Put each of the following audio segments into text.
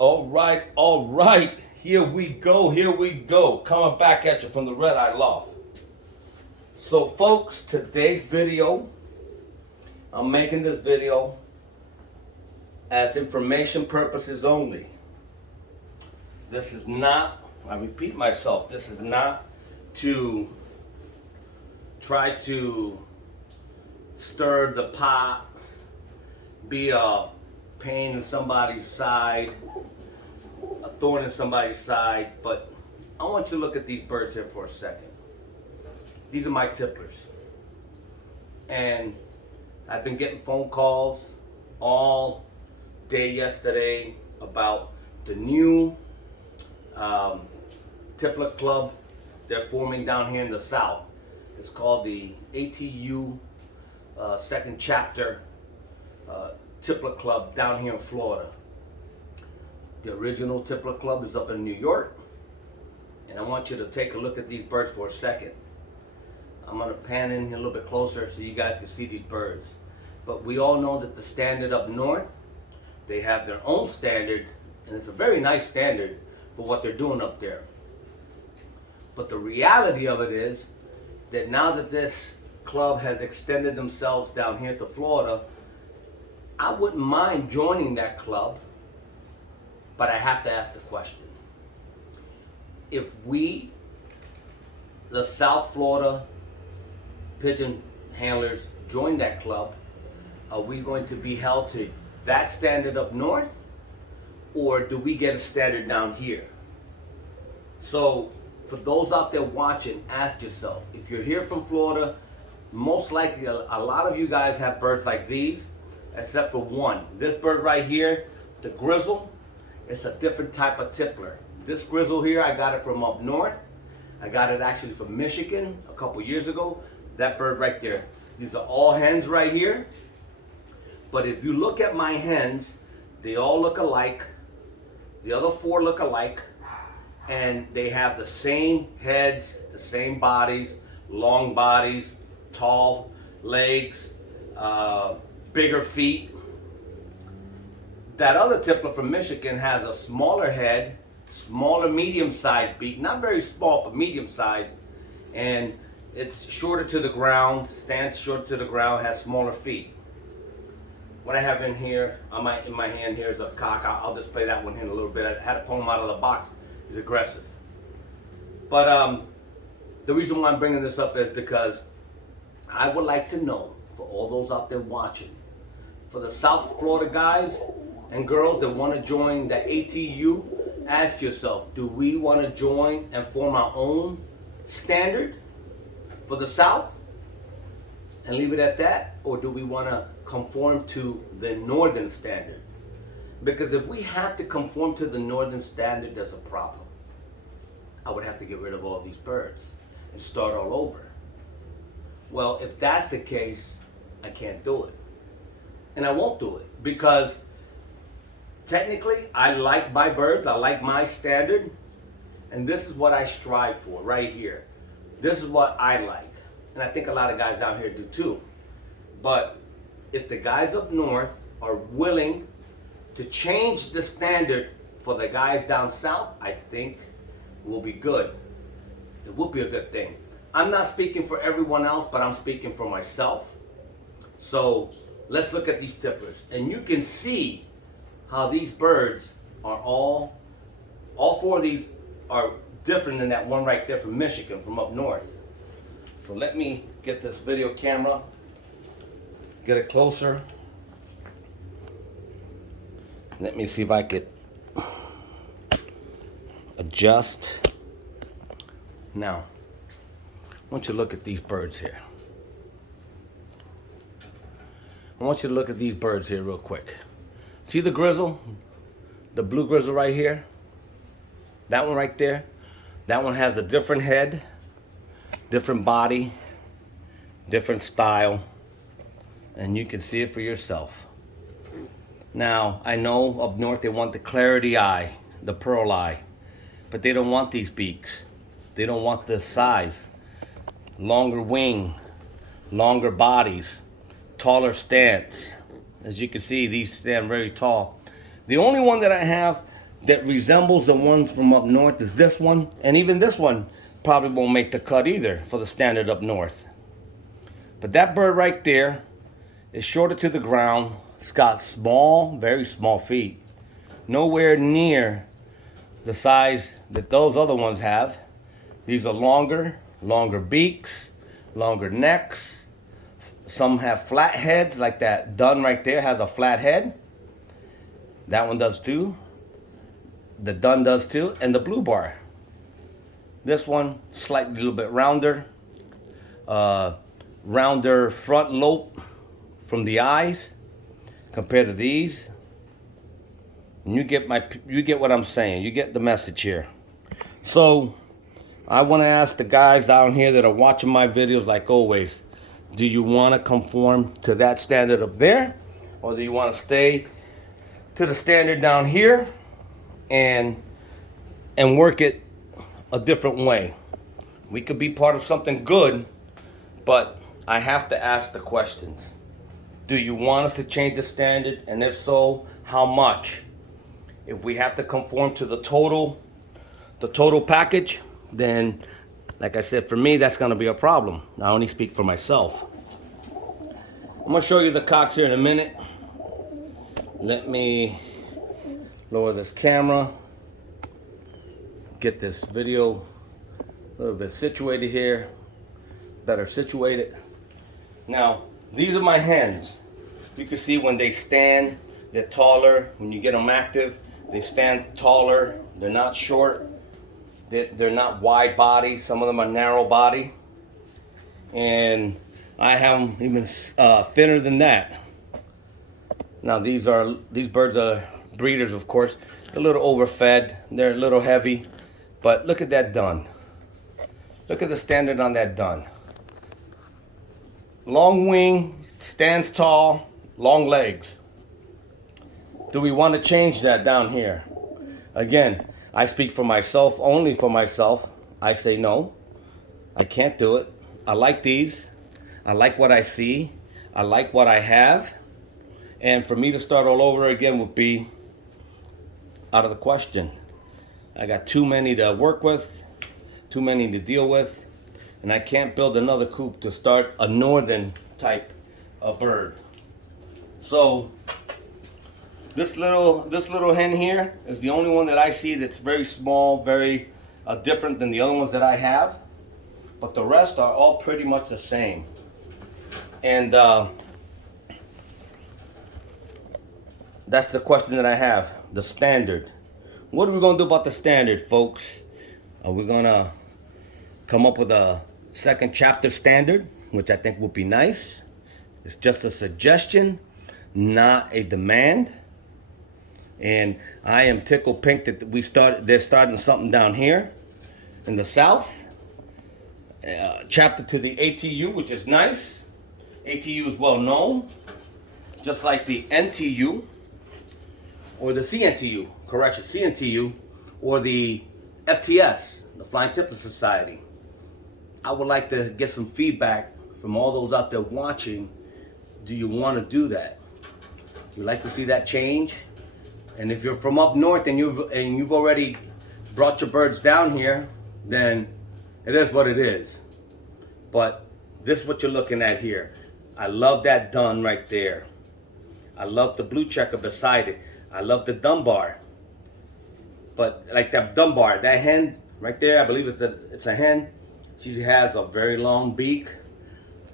All right. Here we go. Coming back at you from the Red Eye Loft. So, folks, today's video, I'm making this video as information purposes only. This is not, I repeat myself, this is not to try to stir the pot, be a pain in somebody's side, a thorn in somebody's side, but I want you to look at these birds here for a second. These are my tipplers. And I've been getting phone calls all day yesterday about the new tippler club they're forming down here in the South. It's called the ATU second chapter tippler club down here in Florida. The original tippler club is up in New York, and I want you to take a look at these birds for a second. I'm going to pan in here a little bit closer so you guys can see these birds. But we all know that the standard up north, they have their own standard, and it's a very nice standard for what they're doing up there. But the reality of it is that now that this club has extended themselves down here to Florida, I wouldn't mind joining that club, but I have to ask the question. If we, the South Florida pigeon handlers, join that club, are we going to be held to that standard up north, or do we get a standard down here? So for those out there watching, ask yourself, if you're here from Florida, most likely a lot of you guys have birds like these, except for one. This bird right here, the grizzle, it's a different type of tippler. This grizzle here, I got it from up north. I got it actually from Michigan a couple years ago. That bird right there. These are all hens right here. But if you look at my hens, they all look alike. The other four look alike. And they have the same heads, the same bodies, long bodies, tall legs, bigger feet. That other tippler from Michigan has a smaller head, smaller medium-sized beak, not very small, but medium-sized, and it's shorter to the ground, stands shorter to the ground, has smaller feet. What I have in here, in my hand here is a cock. I'll display that one here in a little bit. I had to pull him out of the box. He's aggressive. But the reason why I'm bringing this up is because I would like to know, for all those out there watching, for the South Florida guys and girls that want to join the ATU, ask yourself, do we want to join and form our own standard for the South and leave it at that? Or do we want to conform to the Northern standard? Because if we have to conform to the Northern standard, there's a problem. I would have to get rid of all these birds and start all over. Well, if that's the case, I can't do it. And I won't do it because technically I like my birds, I like my standard, and this is what I strive for right here. This is what I like. And I think a lot of guys down here do too. But if the guys up north are willing to change the standard for the guys down south, I think we'll be good. It will be a good thing. I'm not speaking for everyone else, but I'm speaking for myself. So let's look at these tipplers. And you can see how these birds are all four of these are different than that one right there from Michigan, from up north. So let me get this video camera, get it closer. Let me see if I could adjust. Now, I want you to look at these birds here. I want you to look at these birds here real quick. See the grizzle? The blue grizzle right here? That one right there? That one has a different head, different body, different style, and you can see it for yourself. Now, I know up north they want the clarity eye, the pearl eye, but they don't want these beaks. They don't want the size. Longer wing, longer bodies, taller stance. As you can see, these stand very tall. The only one that I have that resembles the ones from up north is this one, and even this one probably won't make the cut either for the standard up north. But that bird right there is shorter to the ground. It's got small, very small feet, nowhere near the size that those other ones have. These are longer beaks, longer necks. Some have flat heads, like that dun right there has a flat head. That one does too. The dun does too, and the blue bar. This one slightly a little bit rounder, rounder front lobe from the eyes compared to these. And you get what I'm saying. You get the message here. So I want to ask the guys down here that are watching my videos, like always, do you want to conform to that standard up there, or do you want to stay to the standard down here and work it a different way? We could be part of something good, but I have to ask the questions. Do you want us to change the standard? And if so, how much? If we have to conform to the total package, then, like I said, for me, that's going to be a problem. I only speak for myself. I'm going to show you the cocks here in a minute. Let me lower this camera, get this video a little bit situated here, better situated. Now, these are my hens. You can see when they stand, they're taller. When you get them active, they stand taller. They're not short. They're not wide body. Some of them are narrow body. And I have them even thinner than that. Now these birds are breeders, of course. They're a little overfed. They're a little heavy. But look at that dun. Look at the standard on that dun. Long wing, stands tall, long legs. Do we want to change that down here? Again, I speak for myself, only for myself. I say no, I can't do it. I like these. I like what I see. I like what I have. And for me to start all over again would be out of the question. I got too many to work with, too many to deal with, and I can't build another coop to start a northern type of bird. So this little hen here is the only one that I see that's very small, very different than the other ones that I have. But the rest are all pretty much the same. And that's the question that I have, the standard. What are we gonna do about the standard, folks? Are we gonna come up with a second chapter standard, which I think would be nice? It's just a suggestion, not a demand. And I am tickled pink that they're starting something down here in the south. Chapter to the ATU, which is nice. ATU is well known, just like the NTU, or the CNTU, correction, CNTU, or the FTS, the Flying Tippler Society. I would like to get some feedback from all those out there watching. Do you want to do that? You like to see that change? And if you're from up north and you've already brought your birds down here, then it is what it is. But this is what you're looking at here. I love that dun right there. I love the blue checker beside it. I love the Dunbar. But like that Dunbar, that hen right there, I believe it's a hen. She has a very long beak.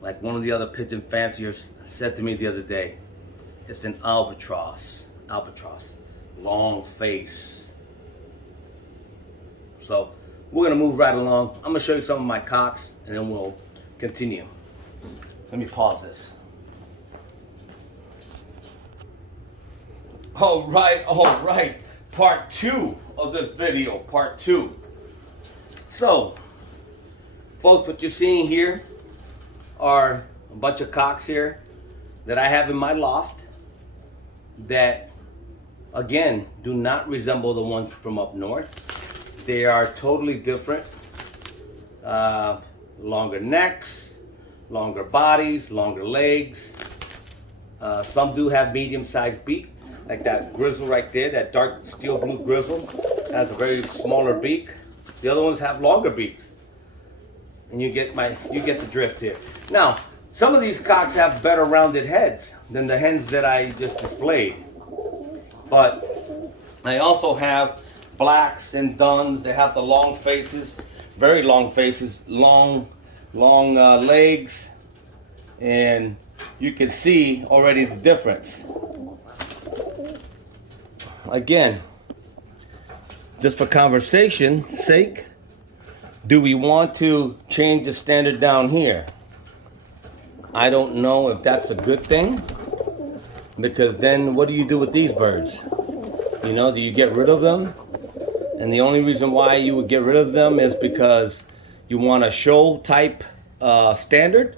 Like one of the other pigeon fanciers said to me the other day, it's an albatross. Albatross. Long face. So we're gonna move right along. I'm gonna show you some of my cocks and then we'll continue. Let me pause this. All right. Part 2 of this video, part 2. So, folks, what you're seeing here are a bunch of cocks here that I have in my loft that, again, do not resemble the ones from up north. They are totally different. Longer necks, longer bodies, longer legs. Some do have medium-sized beak. like that grizzle right there, that dark steel blue grizzle, has a very smaller beak. The other ones have longer beaks. And you get the drift here. Now, some of these cocks have better rounded heads than the hens that I just displayed. But I also have blacks and duns. They have the long faces, very long faces, long legs, and you can see already the difference. Again, just for conversation's sake, do we want to change the standard down here? I don't know if that's a good thing, because then what do you do with these birds? You know, do you get rid of them? And the only reason why you would get rid of them is because you want a show type standard?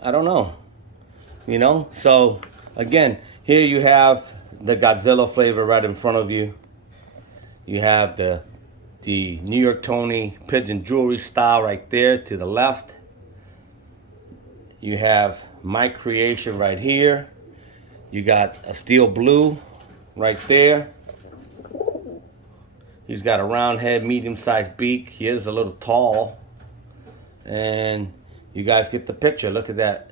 I don't know. You know, so again, here you have the Godzilla flavor right in front of you. You have the New York Tony pigeon jewelry style right there to the left. You have my creation right here. You got a steel blue right there. He's got a round head, medium-sized beak. He is a little tall. And you guys get the picture. Look at that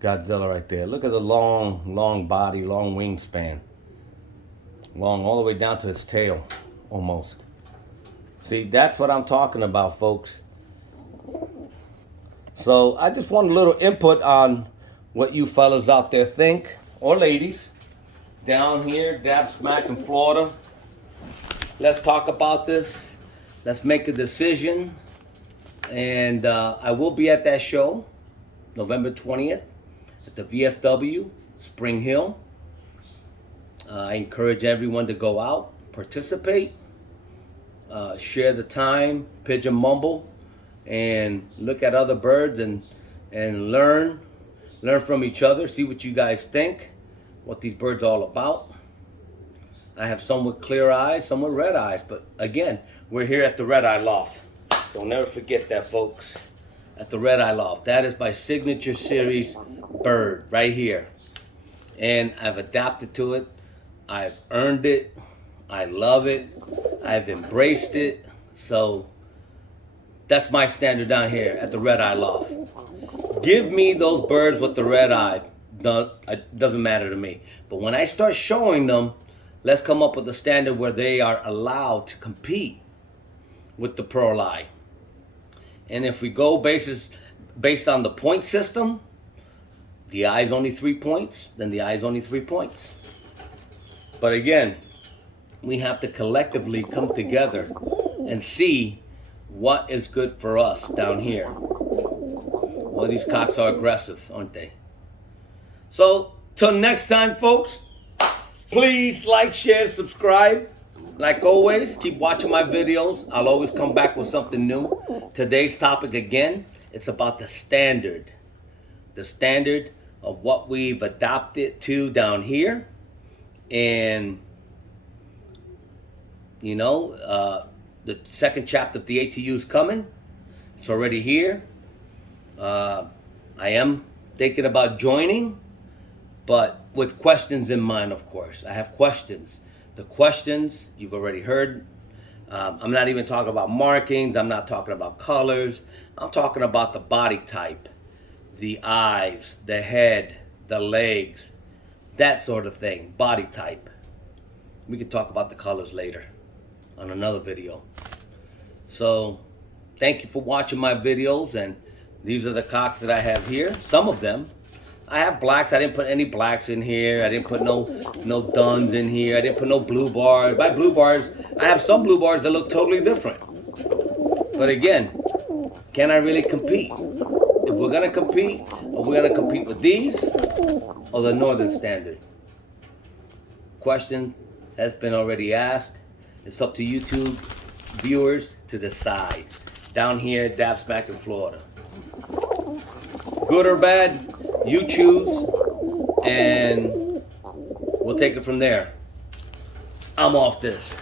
Godzilla right there. Look at the long body, long wingspan. Long all the way down to his tail, almost. See, that's what I'm talking about, folks. So I just want a little input on what you fellas out there think, or ladies, down here, dab smack in Florida. Let's talk about this. Let's make a decision. And I will be at that show, November 20th, at the VFW, Spring Hill. I encourage everyone to go out, participate, share the time, pigeon mumble, and look at other birds and learn from each other. See what you guys think, what these birds are all about. I have some with clear eyes, some with red eyes, but again, we're here at the Red Eye Loft. Don't never forget that, folks. At the Red Eye Loft. That is my signature series bird right here. And I've adapted to it. I've earned it. I love it. I've embraced it. So that's my standard down here at the Red Eye Loft. Give me those birds with the red eye. It doesn't matter to me. But when I start showing them, let's come up with a standard where they are allowed to compete with the pearl eye. And if we go based on the point system, the eye is only 3 points, then the eye is only 3 points. But again, we have to collectively come together and see what is good for us down here. Well, these cocks are aggressive, aren't they? So, till next time, folks, please like, share, subscribe. Like always, keep watching my videos. I'll always come back with something new. Today's topic, again, it's about the standard. The standard of what we've adopted to down here. And, you know, the second chapter of the ATU is coming. It's already here. I am thinking about joining, but with questions in mind, of course. I have questions. The questions you've already heard. I'm not even talking about markings. I'm not talking about colors. I'm talking about the body type, the eyes, the head, the legs, that sort of thing, body type. We can talk about the colors later on another video. So thank you for watching my videos, and these are the cocks that I have here. Some of them. I have blacks. I didn't put any blacks in here. I didn't put no duns in here. I didn't put no blue bars. By blue bars, I have some blue bars that look totally different. But again, can I really compete? If we're going to compete, are we going to compete with these or the Northern Standard? Question has been already asked. It's up to YouTube viewers to decide. Down here, dab smack in Florida. Good or bad? You choose, and we'll take it from there. I'm off this.